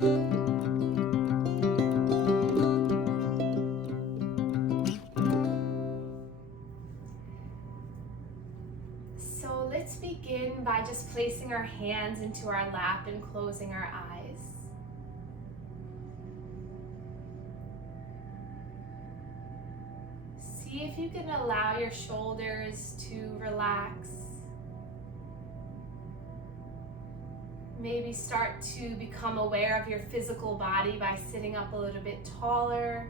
So let's begin by just placing our hands into our lap and closing our eyes. See if you can allow your shoulders to relax. Maybe start to become aware of your physical body by sitting up a little bit taller.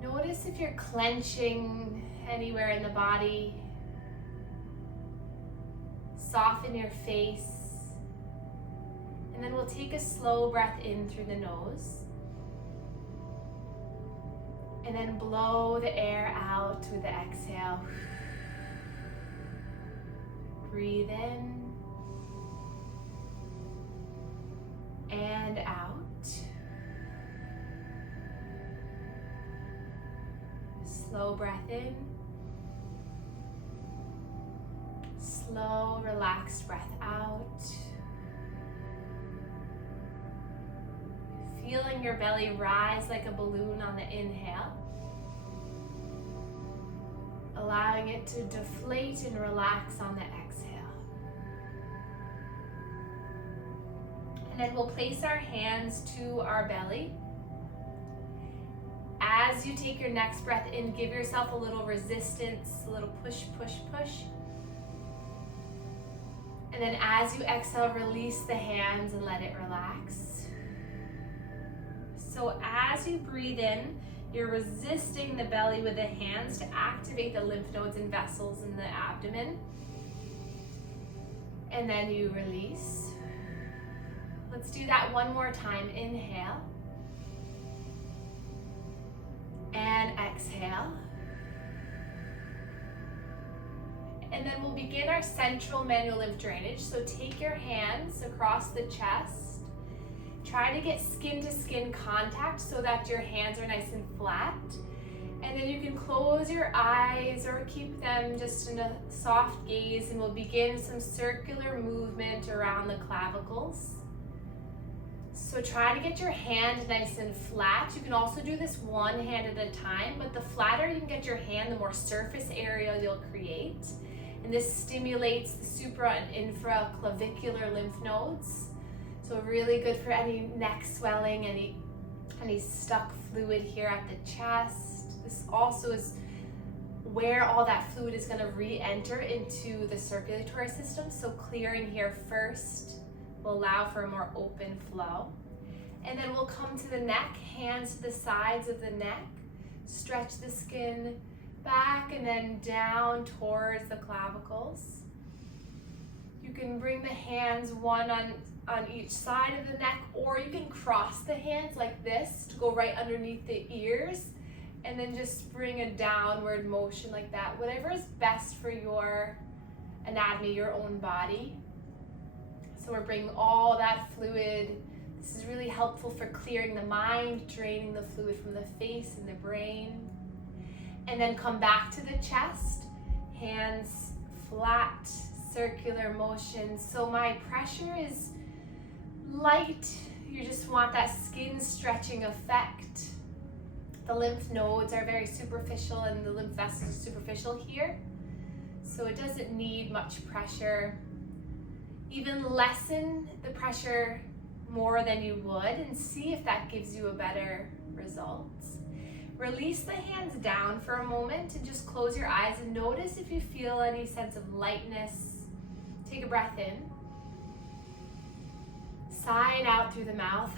Notice if you're clenching anywhere in the body. Soften your face. And then we'll take a slow breath in through the nose. And then blow the air out with the exhale. Breathe in and out. Slow breath in. Slow, relaxed breath out. Feeling your belly rise like a balloon on the inhale. Allowing it to deflate and relax on the exhale. And then we'll place our hands to our belly. As you take your next breath in, give yourself a little resistance, a little push, push, push. And then as you exhale, release the hands and let it relax. So as you breathe in, you're resisting the belly with the hands to activate the lymph nodes and vessels in the abdomen. And then you release. Let's do that one more time. Inhale. And exhale. And then we'll begin our central manual lymph drainage. So take your hands across the chest. Try to get skin to skin contact so that your hands are nice and flat. And then you can close your eyes or keep them just in a soft gaze, and we'll begin some circular movement around the clavicles. So try to get your hand nice and flat. You can also do this one hand at a time, but the flatter you can get your hand, the more surface area you'll create. And this stimulates the supra and infraclavicular lymph nodes. So really good for any neck swelling, any stuck fluid here at the chest. This also is where all that fluid is going to re-enter into the circulatory system. So clearing here first will allow for a more open flow. And then we'll come to the neck, hands to the sides of the neck. Stretch the skin back and then down towards the clavicles. You can bring the hands one on each side of the neck, or you can cross the hands like this to go right underneath the ears, and then just bring a downward motion like that. Whatever is best for your anatomy, your own body. So we're bringing all that fluid. This is really helpful for clearing the mind, draining the fluid from the face and the brain. And then come back to the chest, hands flat, circular motion. So my pressure is light. You just want that skin stretching effect. The lymph nodes are very superficial and the lymph vessels are superficial here. So it doesn't need much pressure. Even lessen the pressure more than you would and see if that gives you a better result. Release the hands down for a moment and just close your eyes and notice if you feel any sense of lightness. Take a breath in. Sigh it out through the mouth.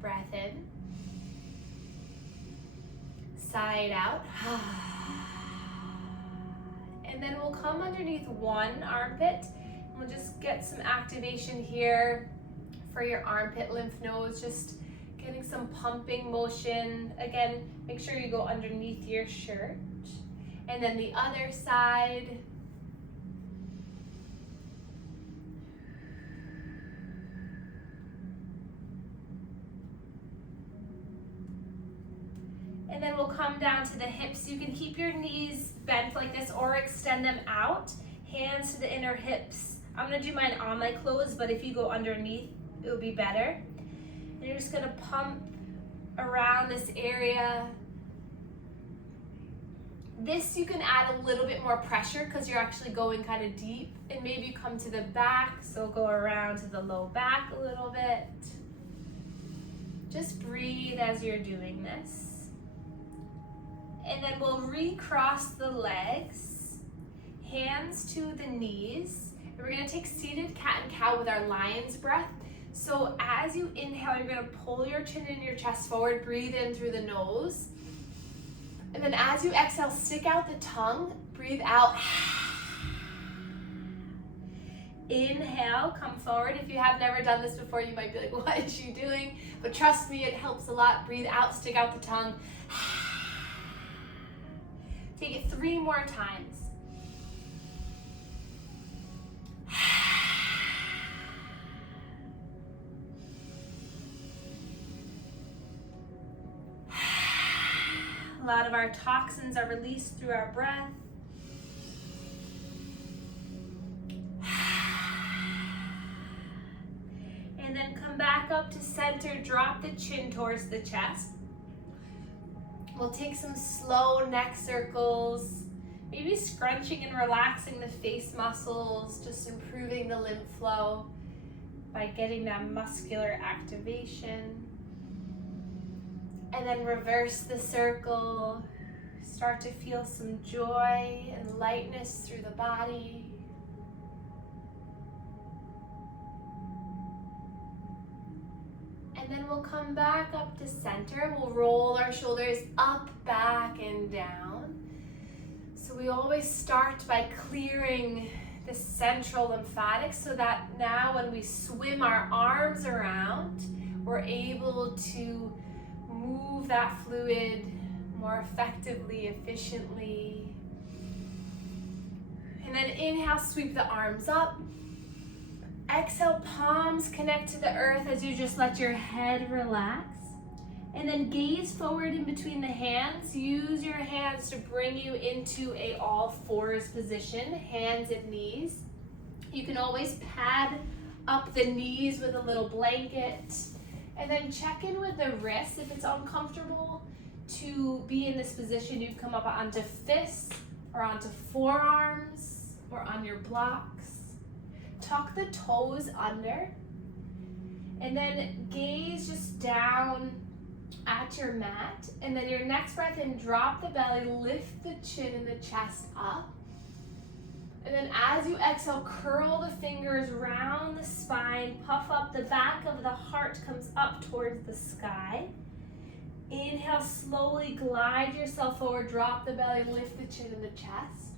Breath in. Sigh it out. And then we'll come underneath one armpit. And we'll just get some activation here for your armpit lymph nodes. Just getting some pumping motion. Again, make sure you go underneath your shirt. And then the other side. And then we'll come down to the hips. You can keep your knees bent like this or extend them out. Hands to the inner hips, I'm gonna do mine on my clothes, but if you go underneath, it would be better. And you're just gonna pump around this area. This you can add a little bit more pressure because you're actually going kind of deep, and maybe come to the back, so go around to the low back a little bit. Just breathe as you're doing this. And then we'll recross the legs, hands to the knees. And we're gonna take seated cat and cow with our lion's breath. So as you inhale, you're gonna pull your chin and your chest forward, breathe in through the nose. And then as you exhale, stick out the tongue, breathe out. Inhale, come forward. If you have never done this before, you might be like, what is she doing? But trust me, it helps a lot. Breathe out, stick out the tongue. Take it 3 more times. A lot of our toxins are released through our breath. And then come back up to center, drop the chin towards the chest. We'll take some slow neck circles, maybe scrunching and relaxing the face muscles, just improving the lymph flow by getting that muscular activation. And then reverse the circle. Start to feel some joy and lightness through the body. And then we'll come back up to center. We'll roll our shoulders up, back, and down. So we always start by clearing the central lymphatics so that now when we swim our arms around, we're able to move that fluid more effectively, efficiently. And then inhale, sweep the arms up. Exhale, palms connect to the earth as you just let your head relax. And then gaze forward in between the hands. Use your hands to bring you into a all fours position, hands and knees. You can always pad up the knees with a little blanket. And then check in with the wrists. If it's uncomfortable to be in this position, you come up onto fists or onto forearms or on your blocks. Tuck the toes under. And then gaze just down at your mat. And then your next breath in, drop the belly, lift the chin and the chest up. And then as you exhale, curl the fingers round the spine, puff up, the back of the heart comes up towards the sky. Inhale, slowly glide yourself forward, drop the belly, lift the chin and the chest.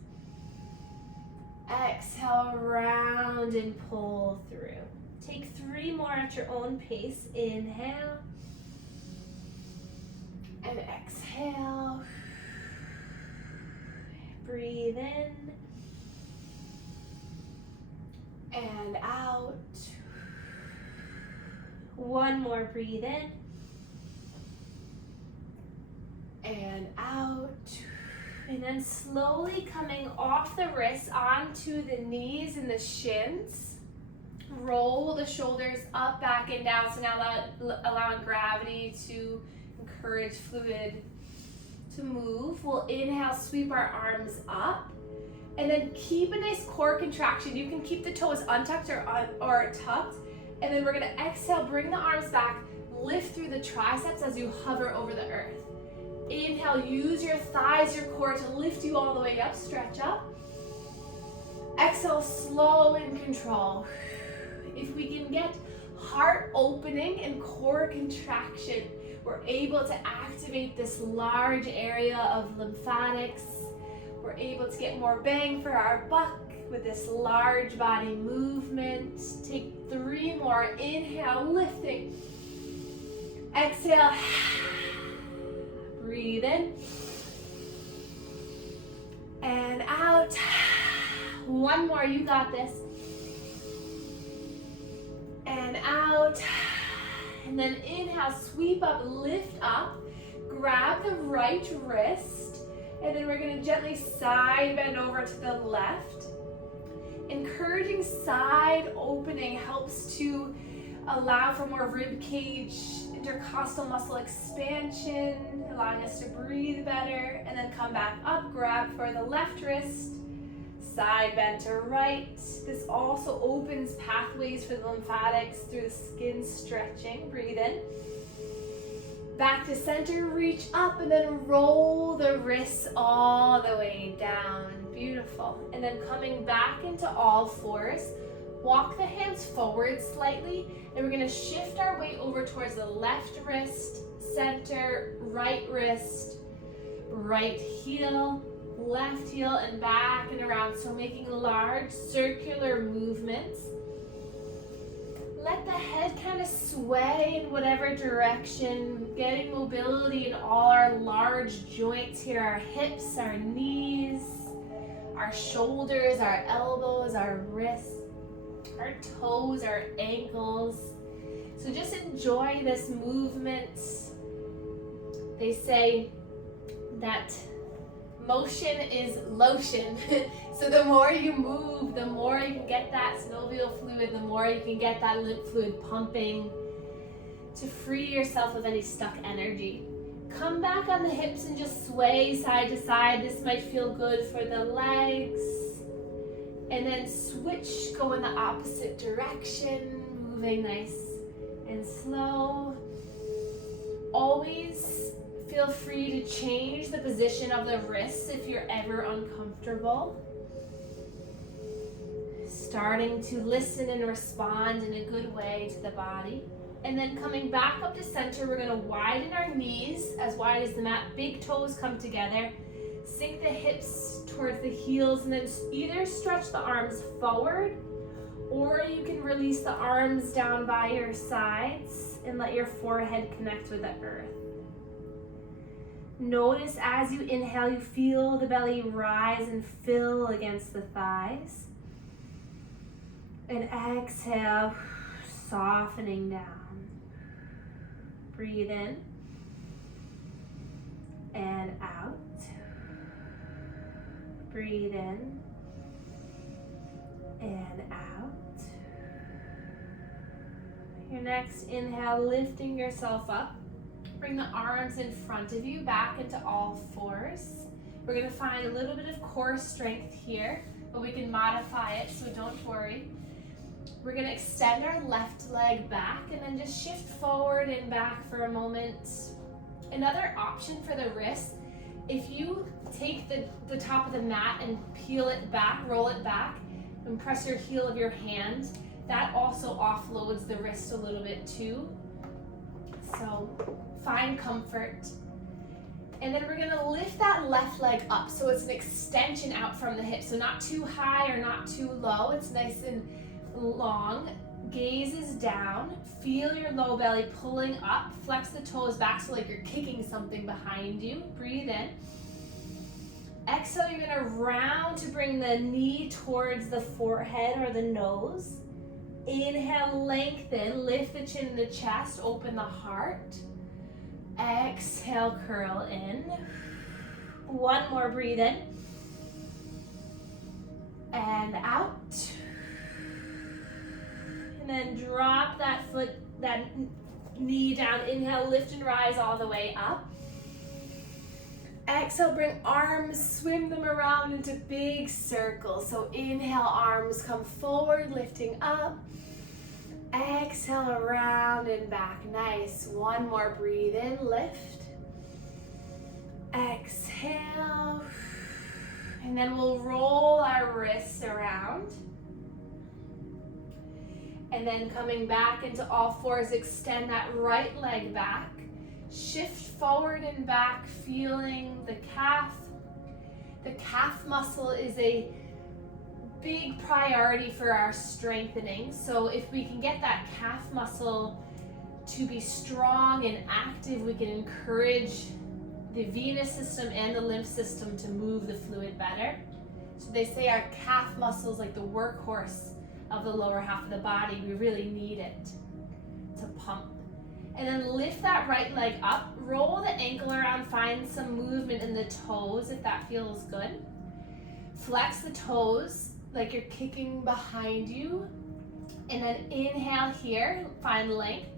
Exhale, round and pull through. Take 3 more at your own pace. Inhale. And exhale. Breathe in. And out. 1 more, breathe in. And out. And then slowly coming off the wrists onto the knees and the shins. Roll the shoulders up, back, and down. So now allowing gravity to encourage fluid to move. We'll inhale, sweep our arms up. And then keep a nice core contraction. You can keep the toes untucked or tucked. And then we're gonna exhale, bring the arms back, lift through the triceps as you hover over the earth. Inhale, use your thighs, your core to lift you all the way up, stretch up. Exhale, slow and control. If we can get heart opening and core contraction, we're able to activate this large area of lymphatics. We're able to get more bang for our buck with this large body movement. Take 3 more. Inhale, lifting. Exhale. Breathe in. And out. 1 more, you got this. And out. And then inhale, sweep up, lift up. Grab the right wrist. And then we're gonna gently side bend over to the left. Encourage encouraging side opening helps to allow for more rib cage, intercostal muscle expansion, allowing us to breathe better, and then come back up, grab for the left wrist, side bend to right. This also opens pathways for the lymphatics through the skin stretching. Breathe in. Back to center, reach up, and then roll the wrists all the way down. Beautiful. And then coming back into all fours, walk the hands forward slightly, and we're gonna shift our weight over towards the left wrist, center, right wrist, right heel, left heel, and back and around. So making large circular movements. Let the head kind of sway in whatever direction, getting mobility in all our large joints here, our hips, our knees, our shoulders, our elbows, our wrists, our toes, our ankles. So just enjoy this movement. They say that motion is lotion. So the more you move, the more you can get that synovial fluid, the more you can get that lymph fluid pumping to free yourself of any stuck energy. Come back on the hips and just sway side to side. This might feel good for the legs. And then switch, go in the opposite direction, moving nice and slow. Always feel free to change the position of the wrists if you're ever uncomfortable. Starting to listen and respond in a good way to the body. And then coming back up to center, we're gonna widen our knees as wide as the mat. Big toes come together. Sink the hips towards the heels, and then either stretch the arms forward, or you can release the arms down by your sides and let your forehead connect with the earth. Notice as you inhale, you feel the belly rise and fill against the thighs. And exhale, softening down. Breathe in and out. Breathe in and out. Your next inhale, lifting yourself up. Bring the arms in front of you, back into all fours. We're gonna find a little bit of core strength here, but we can modify it, so don't worry. We're gonna extend our left leg back and then just shift forward and back for a moment. Another option for the wrists, if you take the top of the mat and peel it back, roll it back, and press your heel of your hand, that also offloads the wrist a little bit too. So find comfort. And then we're gonna lift that left leg up so it's an extension out from the hip. So not too high or not too low, it's nice and long. Gaze is down. Feel your low belly pulling up. Flex the toes back so like you're kicking something behind you. Breathe in. Exhale, you're gonna round to bring the knee towards the forehead or the nose. Inhale, lengthen, lift the chin and the chest, open the heart. Exhale, curl in. One more, breathe in. And out. And then drop that knee down. Inhale, lift and rise all the way up. Exhale, bring arms, swim them around into big circles. So inhale, arms come forward, lifting up. Exhale, around and back. Nice. One more, breathe in, lift. Exhale. And then we'll roll our wrists around. And then coming back into all fours, extend that right leg back. Shift forward and back, feeling the calf. The calf muscle is a big priority for our strengthening. So if we can get that calf muscle to be strong and active, we can encourage the venous system and the lymph system to move the fluid better. So they say our calf muscle is like the workhorse of the lower half of the body. We really need it to pump. And then lift that right leg up, roll the ankle around, find some movement in the toes if that feels good. Flex the toes, like you're kicking behind you. And then inhale here, find length.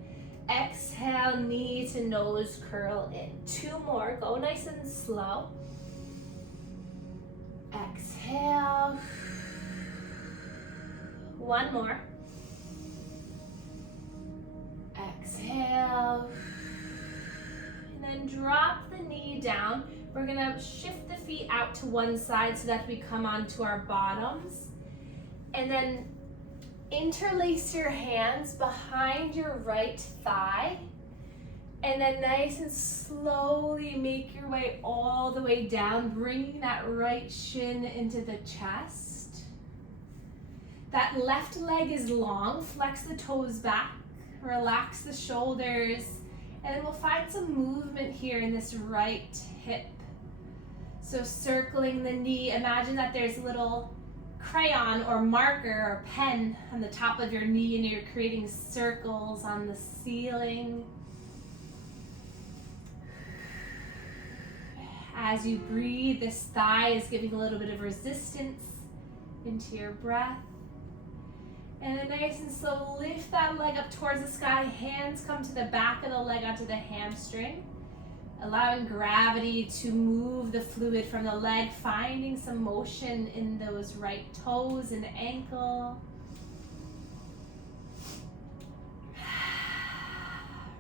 Exhale, knee to nose curl in. 2 more, go nice and slow. Exhale. 1 more. Exhale. And then drop the knee down. We're gonna shift the feet out to one side so that we come onto our bottoms. And then interlace your hands behind your right thigh. And then nice and slowly make your way all the way down, bringing that right shin into the chest. That left leg is long, flex the toes back, relax the shoulders, and then we'll find some movement here in this right hip. So circling the knee, imagine that there's a little crayon or marker or pen on the top of your knee and you're creating circles on the ceiling. As you breathe, this thigh is giving a little bit of resistance into your breath. And then nice and slow, lift that leg up towards the sky. Hands come to the back of the leg onto the hamstring. Allowing gravity to move the fluid from the leg, finding some motion in those right toes and ankle.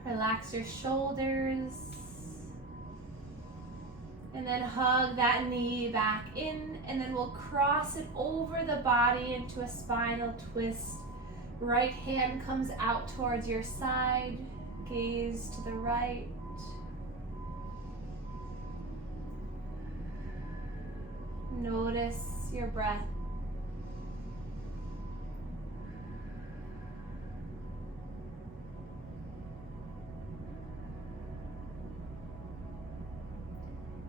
Relax your shoulders. And then hug that knee back in, and then we'll cross it over the body into a spinal twist. Right hand comes out towards your side, gaze to the right. Notice your breath.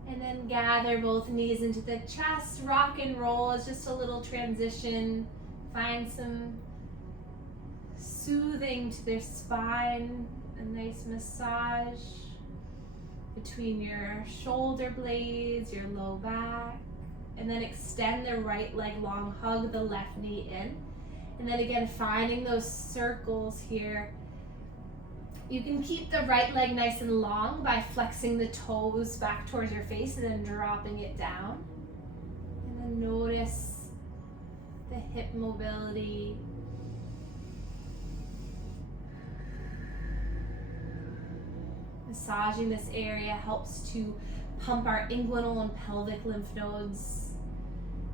And then gather both knees into the chest. Rock and roll is just a little transition. Find some soothing to their spine. A nice massage between your shoulder blades, your low back. And then extend the right leg long, hug the left knee in. And then again, finding those circles here. You can keep the right leg nice and long by flexing the toes back towards your face and then dropping it down. And then notice the hip mobility. Massaging this area helps to pump our inguinal and pelvic lymph nodes,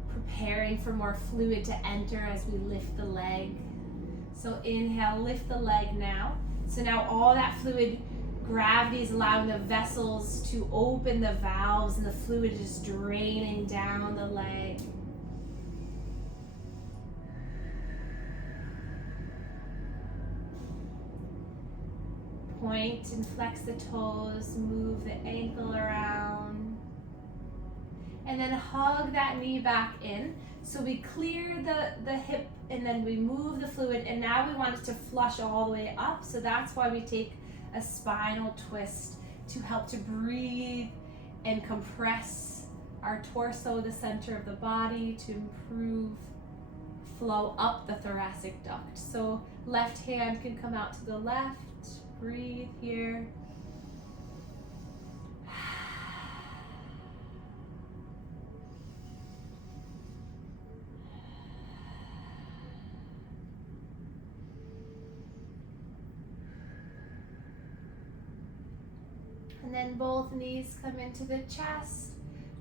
preparing for more fluid to enter as we lift the leg. So inhale, lift the leg now. So now all that fluid, gravity is allowing the vessels to open the valves and the fluid is draining down the leg. Point and flex the toes, move the ankle around. And then hug that knee back in. So we clear the hip and then we move the fluid, and now we want it to flush all the way up. So that's why we take a spinal twist to help to breathe and compress our torso, the center of the body, to improve flow up the thoracic duct. So left hand can come out to the left. Breathe here. And then both knees come into the chest.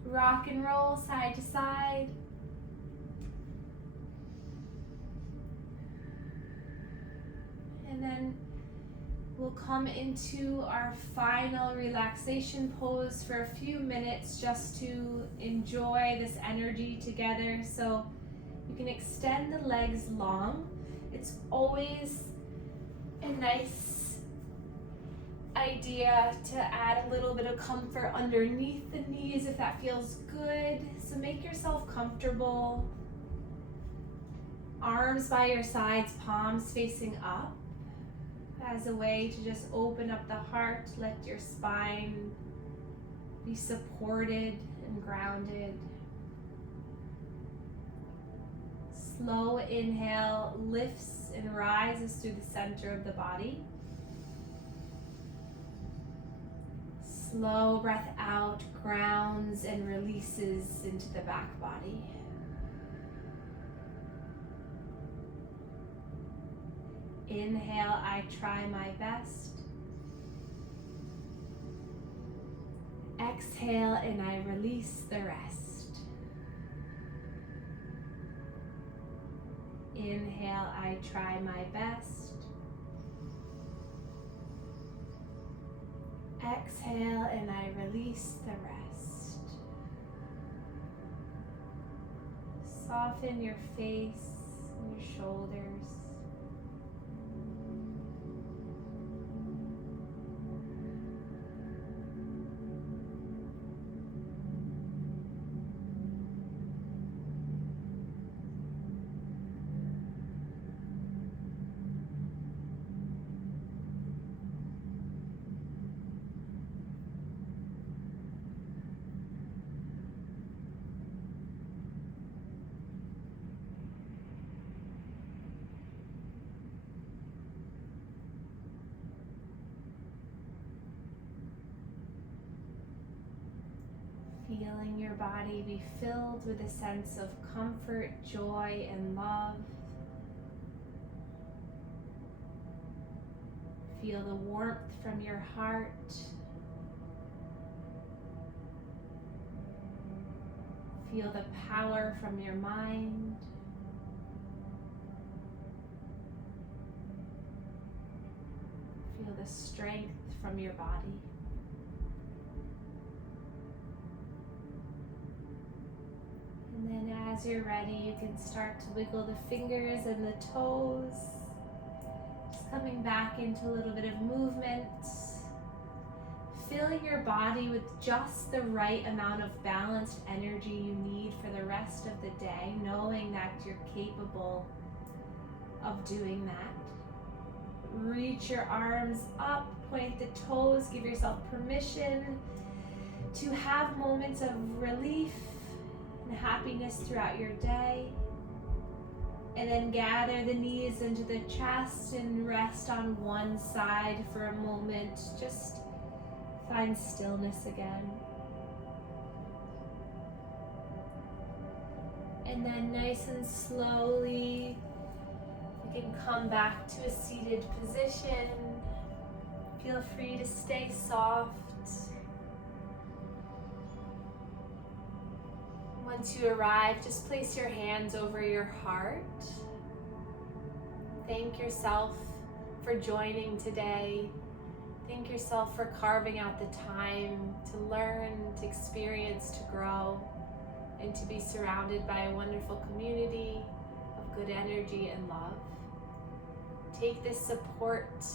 Rock and roll side to side. And then we'll come into our final relaxation pose for a few minutes just to enjoy this energy together. So you can extend the legs long. It's always a nice idea to add a little bit of comfort underneath the knees if that feels good. So make yourself comfortable. Arms by your sides, palms facing up, as a way to just open up the heart, let your spine be supported and grounded. slow inhale lifts and rises through the center of the body. Slow breath out grounds and releases into the back body. Inhale, I try my best. Exhale, and I release the rest. Inhale, I try my best. Exhale, and I release the rest. Soften your face and your shoulders. Feeling your body be filled with a sense of comfort, joy, and love. Feel the warmth from your heart. Feel the power from your mind. Feel the strength from your body. And then as you're ready, you can start to wiggle the fingers and the toes. Just coming back into a little bit of movement. Filling your body with just the right amount of balanced energy you need for the rest of the day, knowing that you're capable of doing that. Reach your arms up, point the toes, give yourself permission to have moments of relief and happiness throughout your day. And then gather the knees into the chest and rest on one side for a moment. Just find stillness again. And then nice and slowly, you can come back to a seated position. Feel free to stay soft. Once you arrive, just place your hands over your heart. Thank yourself for joining today. Thank yourself for carving out the time to learn, to experience, to grow, and to be surrounded by a wonderful community of good energy and love. Take this support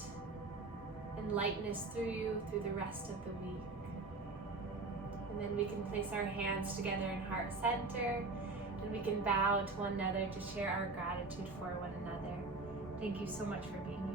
and lightness through you through the rest of the week. And then we can place our hands together in heart center, and we can bow to one another to share our gratitude for one another. Thank you so much for being here.